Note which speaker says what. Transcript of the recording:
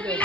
Speaker 1: 对